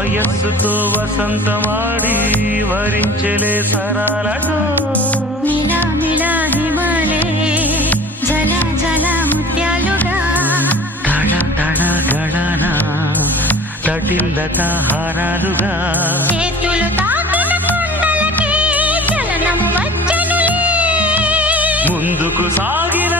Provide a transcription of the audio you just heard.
వయస్సుతో వసంతమాడి వరించెలే సరాలటో మిలా మిలా హిమాలే జల జల ముత్యాలుగా తళ తళ గళన తటిల్లత హారాలుగా చేతులు తాకిన కొండలకి చలనము వచ్చెనులే ముందుకు సాగిన